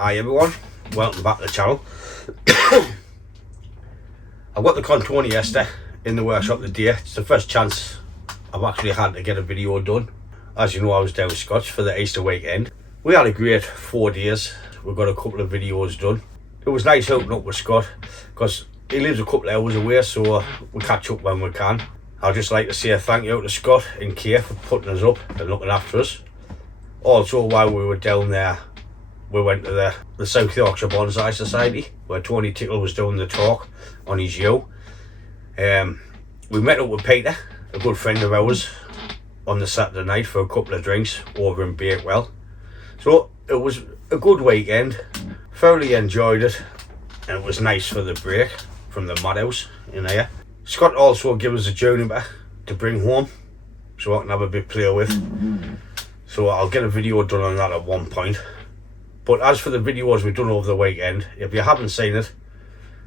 Hi everyone, welcome back to the channel. I've got the Cotoneaster in the workshop today. It's the first chance I've actually had to get a video done. As you know, I was down Scotch for the Easter weekend. We had a great 4 days. We got a couple of videos done. It was nice hooking up with Scott because he lives a couple of hours away, so we catch up when we can. I'd just like to say a thank you to Scott and Kay for putting us up and looking after us. Also, while we were down there, we went to the South Yorkshire Bonsai Society where Tony Tickle was doing the talk on his U. We met up with Peter, a good friend of ours, on the Saturday night for a couple of drinks over in Bakewell. So it was a good weekend, thoroughly enjoyed it, and it was nice for the break from the madhouse in here. Scott also gave us a juniper to bring home so I can have a bit play with. So I'll get a video done on that at one point. But as for the videos we've done over the weekend, if you haven't seen it,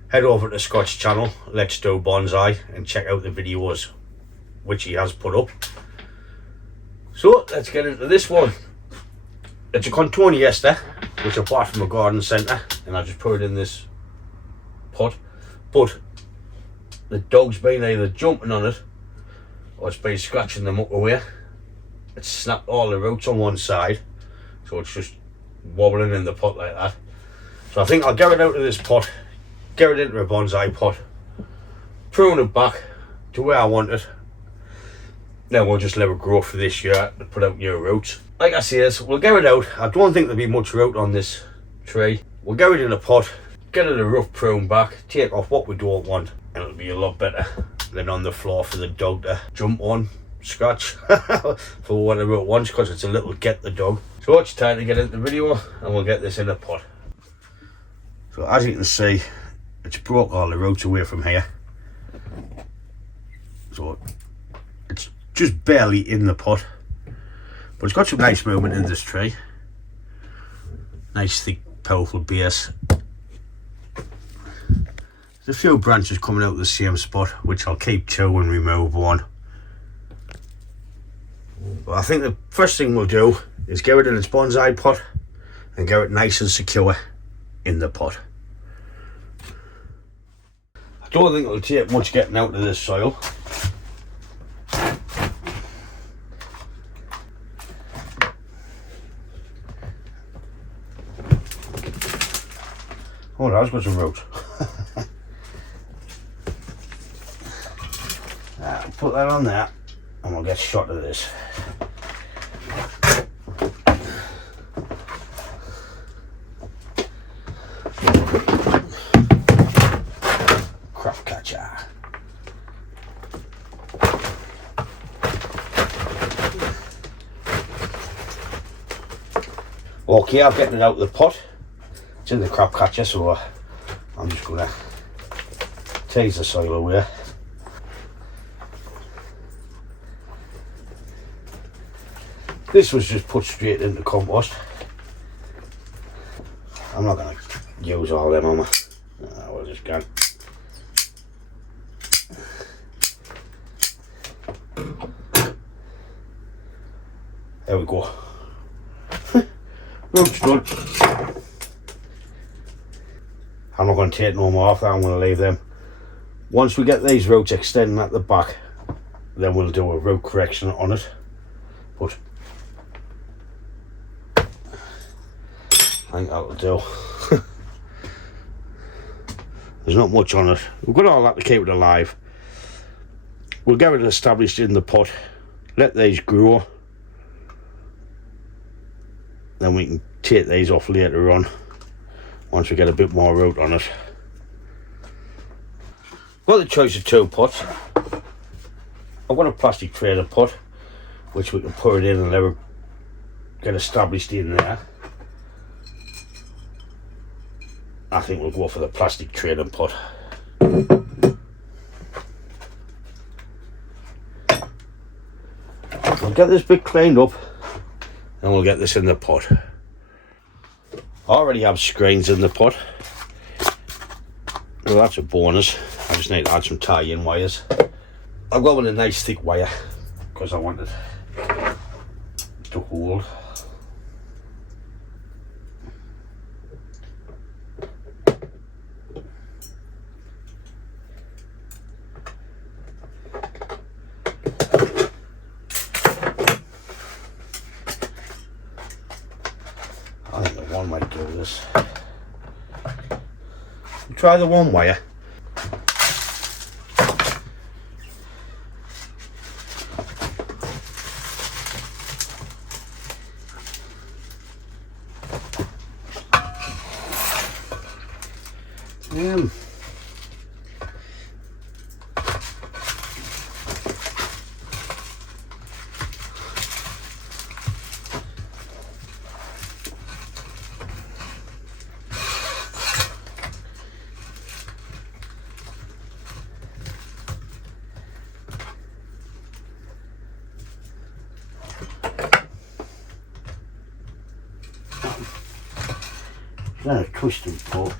head over to Scott's channel, Let's Do Bonsai, and check out the videos which he has put up. So let's get into this one. It's a Cotoneaster which I bought from a garden centre, and I just put it in this pot. But the dog's been either jumping on it or it's been scratching them up away. It's snapped all the roots on one side, so it's just wobbling in the pot like that. So I think I'll get it out of this pot, get it into a bonsai pot, prune it back to where I want it. Then we'll just let it grow for this year to put out new roots. Like I say, we'll get it out. I don't think there'll be much root on this tree. We'll get it in a pot, get it a rough prune back, take off what we don't want, and it'll be a lot better than on the floor for the dog to jump on, scratch for whatever it wants, because it's a little get the dog. So it's time to get into the video and we'll get this in a pot. So as you can see, it's broke all the roots away from here. So it's just barely in the pot. But it's got some nice movement in this tree. Nice thick powerful base. There's a few branches coming out of the same spot, which I'll keep two and remove one. But I think the first thing we'll do is get it in its bonsai pot and get it nice and secure in the pot. I don't think it'll take much getting out of this soil. Oh, that's got some roots. Put that on there and we'll get shot of this. Crop catcher. Okay, I'm getting it out of the pot. It's in the crop catcher, so I'm just gonna tease the soil away. This was just put straight into compost. I'm not going to use all them on me. No, we'll just go. There we go. Roots done. I'm not going to take no more off that, I'm going to leave them. Once we get these roots extending at the back, then we'll do a root correction on it. But I think that'll do. There's not much on it. We've got all that to keep it alive. We'll get it established in the pot, let these grow, then we can take these off later on once we get a bit more root on it. Got the choice of two pots. I've got a plastic trailer pot which we can put it in and let it get established in there. I think we'll go for the plastic trailer pot. We'll get this bit cleaned up and we'll get this in the pot. I already have screens in the pot. Well, that's a bonus. I just need to add some tie-in wires. I've got one a nice thick wire because I want it to hold. this. Try the one wire. Then a twisting port.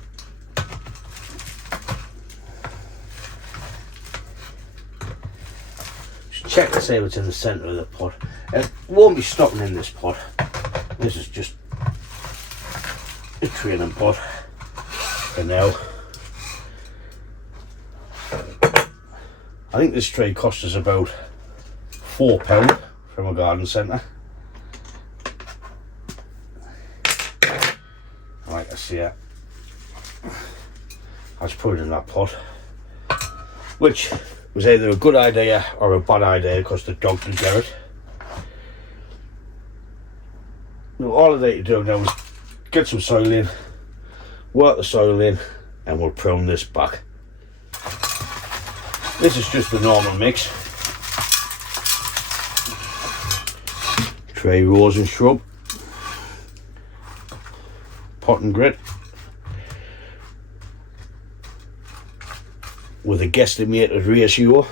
Just check to see what's in the centre of the pot. It won't be stopping in this pot. This is just a training pot for now. I think this tray cost us about £4 from a garden centre. Like I see it. I just put it in that pot, which was either a good idea or a bad idea because the dog could get it. Now, all I need to do now is get some soil in, work the soil in, and we'll prune this back. This is just the normal mix. Tray, rose and shrub, pot and grit, with a guesstimated ratio.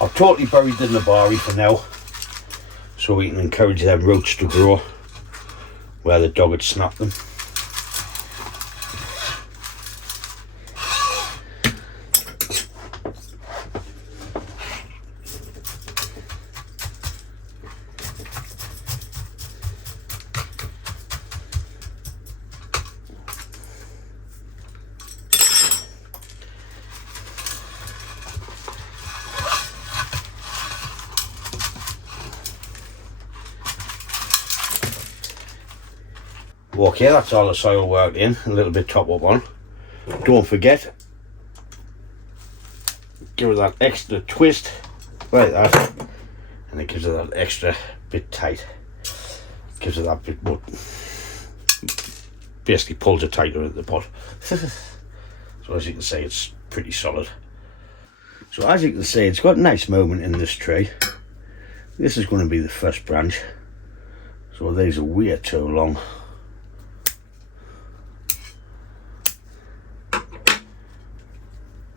I've totally buried the nabari for now, so we can encourage them roots to grow where the dog had snapped them. Okay, that's all the soil worked in, a little bit top up on. Don't forget, give it that extra twist, like that, and it gives it that extra bit tight. Gives it that bit more, basically pulls it tighter at the pot. So as you can see, it's pretty solid. So as you can see, it's got a nice movement in this tray. This is going to be the first branch, so these are way too long.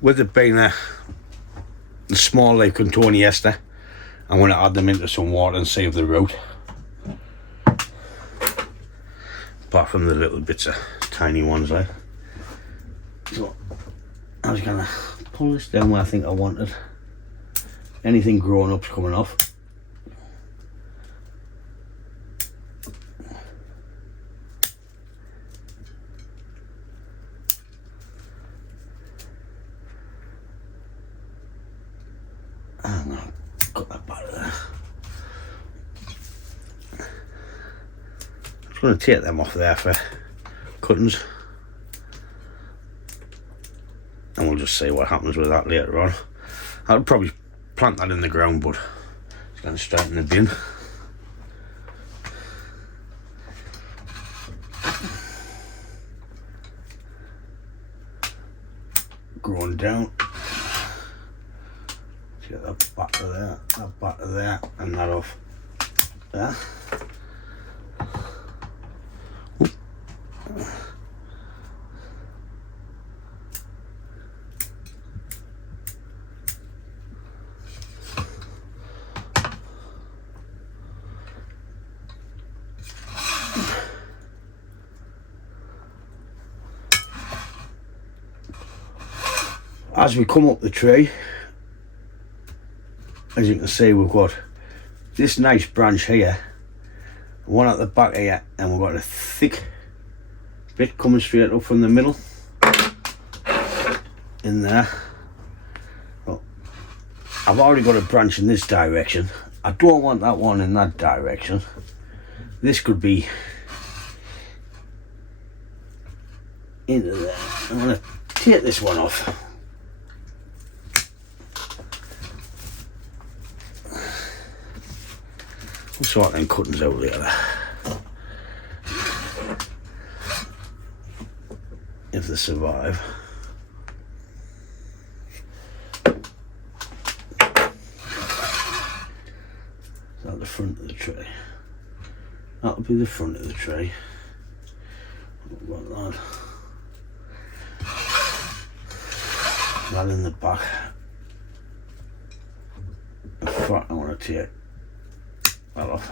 With it being a small leaf Cotoneaster, I'm going to add them into some water and save the root. Apart from the little bits of tiny ones there. So I was going to pull this down where I think I wanted. Anything grown up's coming off. And I've got that part of there. I'm just going to take them off there for cuttings, and we'll just see what happens with that later on. I'll probably plant that in the ground, but it's going straight in the bin. Growing down. Get that back of there, that back of there, and that off there. As we come up the tree, as you can see, we've got this nice branch here, one at the back here, and we've got a thick bit coming straight up from the middle in there. Well, I've already got a branch in this direction. I don't want that one in that direction. This could be into there. I'm going to take this one off. We'll sort them cuttings out later. If they survive. Is that the front of the tray? That'll be the front of the tray. What about that? That in the back. The front I want to take that off.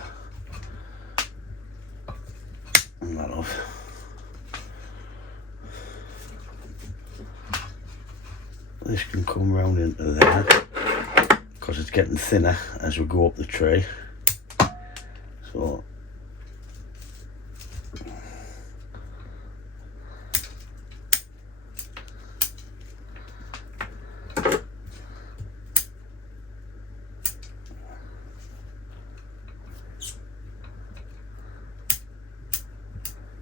And that off. This can come round into there because it's getting thinner as we go up the tray. So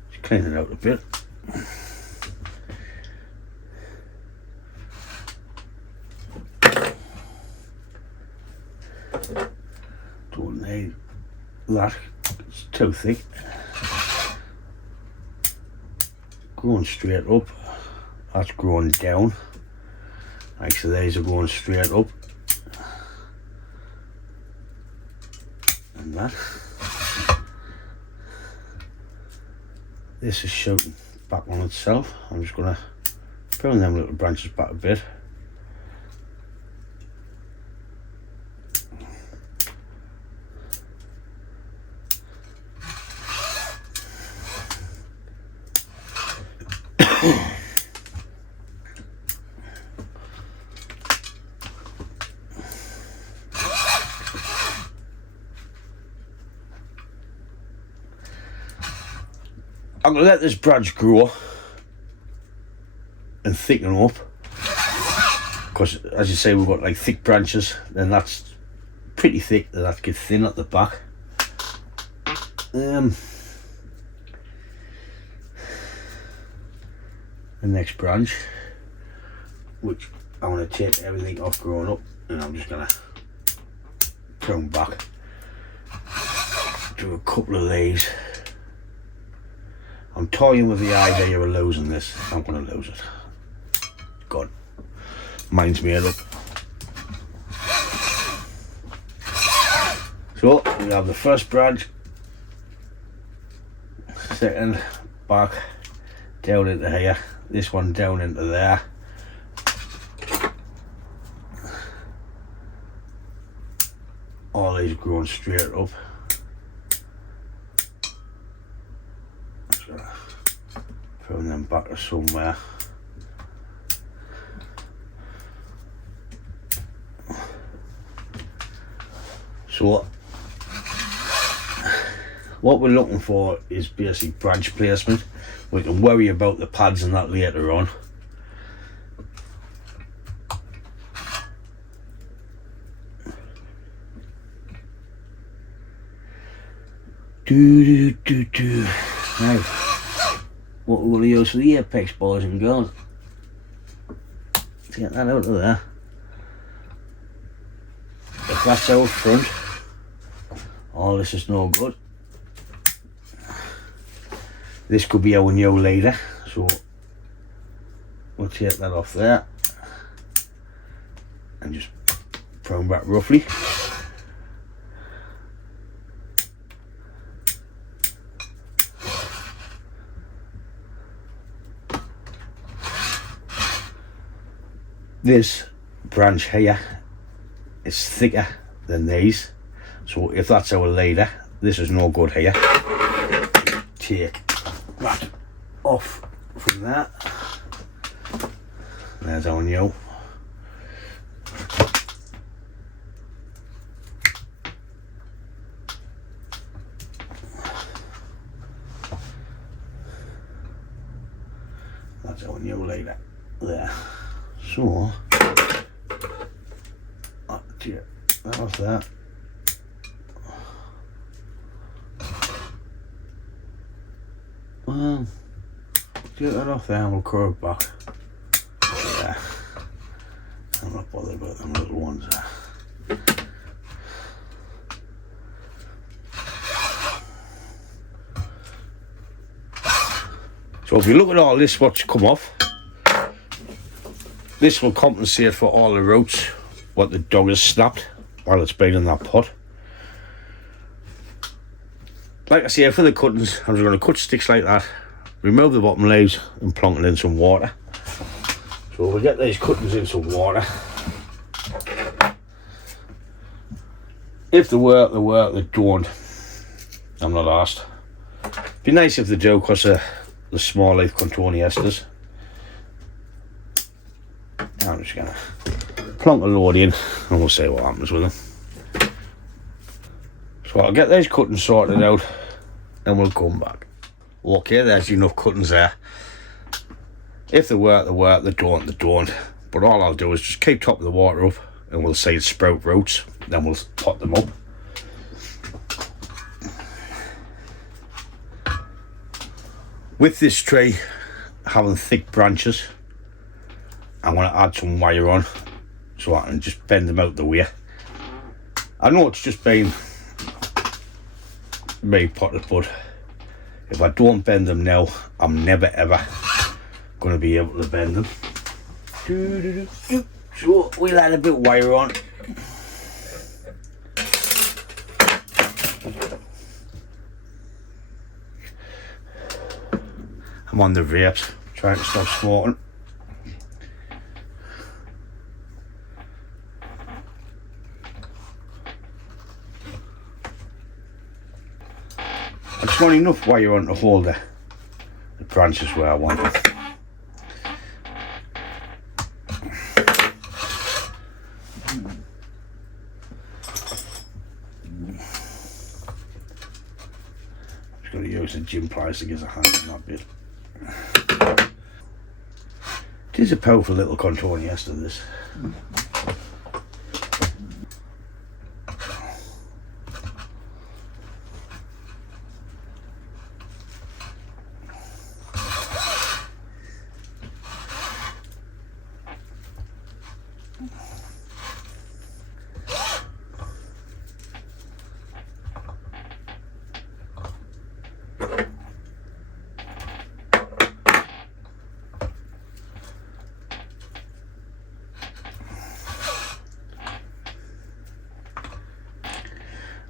just clean it out a bit. Don't need that, it's too thick. Going straight up, that's growing down. Like so, these are going straight up. And that. This is shooting back on itself. I'm just gonna prune them little branches back a bit. I'm going to let this branch grow and thicken up, because as you say, we've got like thick branches, then that's pretty thick, then that gets thin at the back. The next branch, which I want to take everything off growing up, and I'm just going to prune back, do a couple of these. I'm toying with the idea of losing this. I'm going to lose it. God, mine's made up. So we have the first branch, second, back, down into here, this one down into there. All these growing straight up. Throwing them back to somewhere. So what we're looking for is basically branch placement. We can worry about the pads and that later on. Now, what we're going to use for the apex, boys and girls. Let's get that out of there. If that's our front, all this is no good. This could be our new leader, so we'll take that off there and just prune back roughly. This branch here is thicker than these, so if that's our leader, this is no good here. Take that off from that. There's our new. That's our new leader there. So, take that off there. Get that off there and we'll curve back. Yeah. I'm not bothered about them little ones there. So if you look at all this what's come off, this will compensate for all the roots what the dog has snapped while it's been in that pot. Like I say, for the cuttings, I'm just going to cut sticks like that, remove the bottom leaves and plonk it in some water. So we'll get these cuttings in some water. If they work, they work. They don't, I'm not asked. Be nice if they do, because the small leaf Cotoneasters. I'm just going to plonk a load in and we'll see what happens with them. So I'll get these cuttings sorted out and we'll come back. Okay, there's enough cuttings there. If they work, they work. They don't, they don't. But all I'll do is just keep top of the water up and we'll see it sprout roots. Then we'll pot them up. With this tree having thick branches, I'm going to add some wire on so I can just bend them out the way. I know it's just been me potted, but if I don't bend them now, I'm never ever going to be able to bend them. So we'll add a bit of wire on. I'm on the vapes, trying to stop smoking. I just want enough wire on to hold the branches where I want them. Just got to use the gym pliers to get a hand on that bit. It is a powerful little Cotoneaster, this.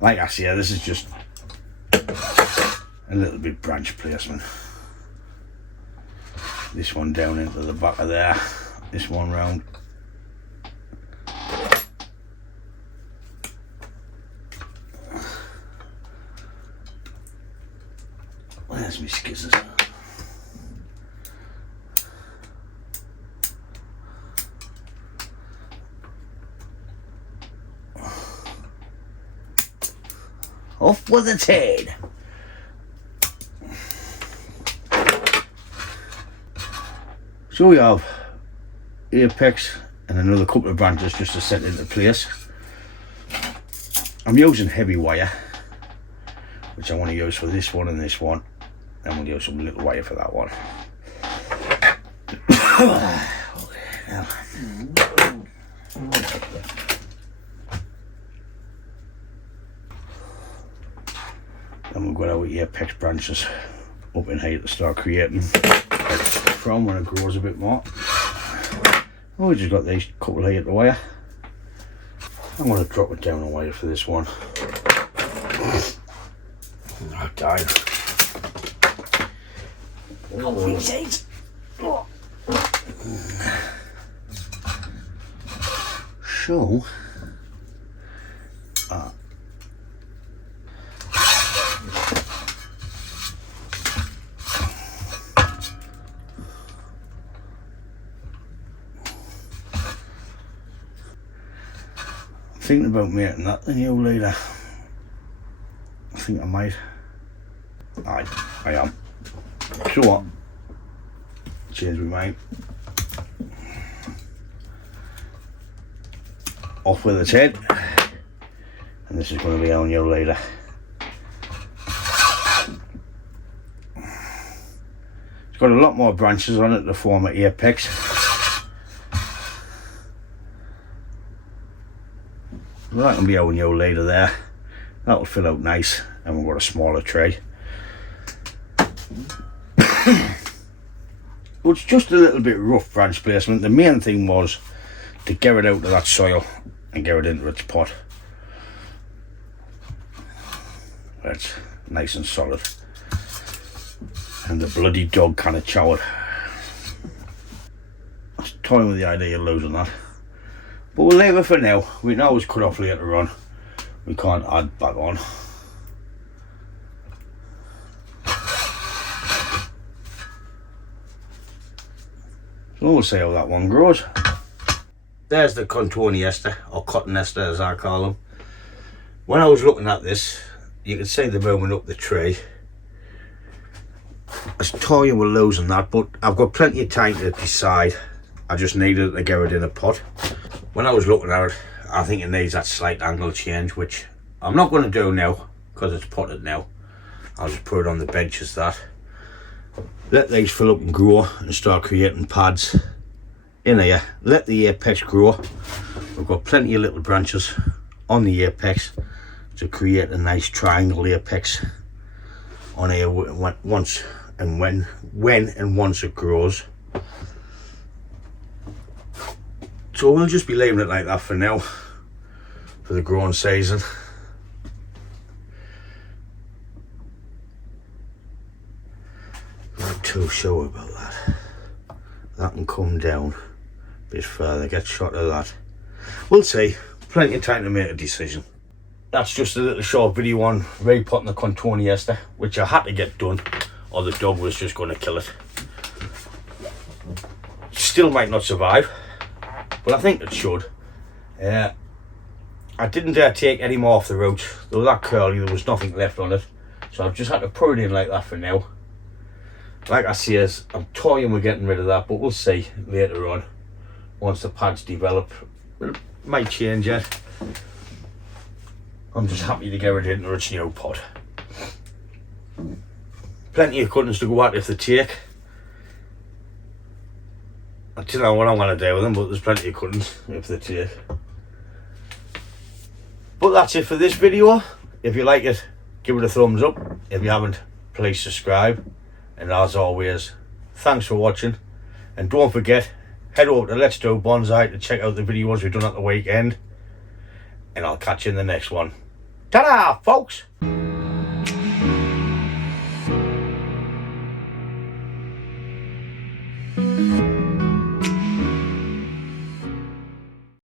Like I say, this is just a little bit branch placement. This one down into the back of there, this one round. Where's my skizzers? Off with its head. So we have apex and another couple of branches just to set into place. I'm using heavy wire, which I want to use for this one and this one, and we'll use some little wire for that one. Okay, now. And we've got our apex branches up in here to start creating from when it grows a bit more. Oh, we just got these couple here to wire. I'm going to drop it down a wire for this one. Oh, died. So, thinking about making that the new leader. I think I might. I am. So what? Change my mind. Off with its head. And this is going to be our new leader. It's got a lot more branches on it to form an apex. Well, that can be our new later there. That'll fill out nice, and we've got a smaller tray. Well, it's just a little bit rough branch placement. The main thing was to get it out of that soil and get it into its pot. That's nice and solid. And the bloody dog kind of chowered. I was toying with the idea of losing that. But we'll leave it for now. We can always cut off later on. We can't add back on. So we'll see how that one grows. There's the Cotoneaster, or Cotoneaster as I call them. When I was looking at this, you can see the movement up the tree. I was toying with losing that, but I've got plenty of time to decide. I just needed to get it in a pot. When I was looking at it, I think it needs that slight angle change, which I'm not going to do now because it's potted now. I'll just put it on the bench as that. Let these fill up and grow and start creating pads in here. Let the apex grow. We've got plenty of little branches on the apex to create a nice triangle apex on here once and when and once it grows. So we'll just be leaving it like that for now, for the growing season. Not too sure about that. That can come down a bit further, get shot of that. We'll see. Plenty of time to make a decision. That's just a little short video on repotting the Cotoneaster, which I had to get done or the dog was just going to kill it. Still might not survive, but I think it should. I didn't dare take any more off the roots. They were that curly, there was nothing left on it. So I've just had to put it in like that for now. Like I say, I'm toying with getting rid of that, but we'll see later on. Once the pads develop, it might change it. I'm just happy to get it into its new pot. Plenty of cuttings to go at if they take. I don't know what I'm going to do with them, but there's plenty of cuttings if they take. But that's it for this video. If you like it, give it a thumbs up. If you haven't, please subscribe. And as always, thanks for watching. And don't forget, head over to Let's Do Bonsai to check out the videos we've done at the weekend. And I'll catch you in the next one. Ta-da, folks!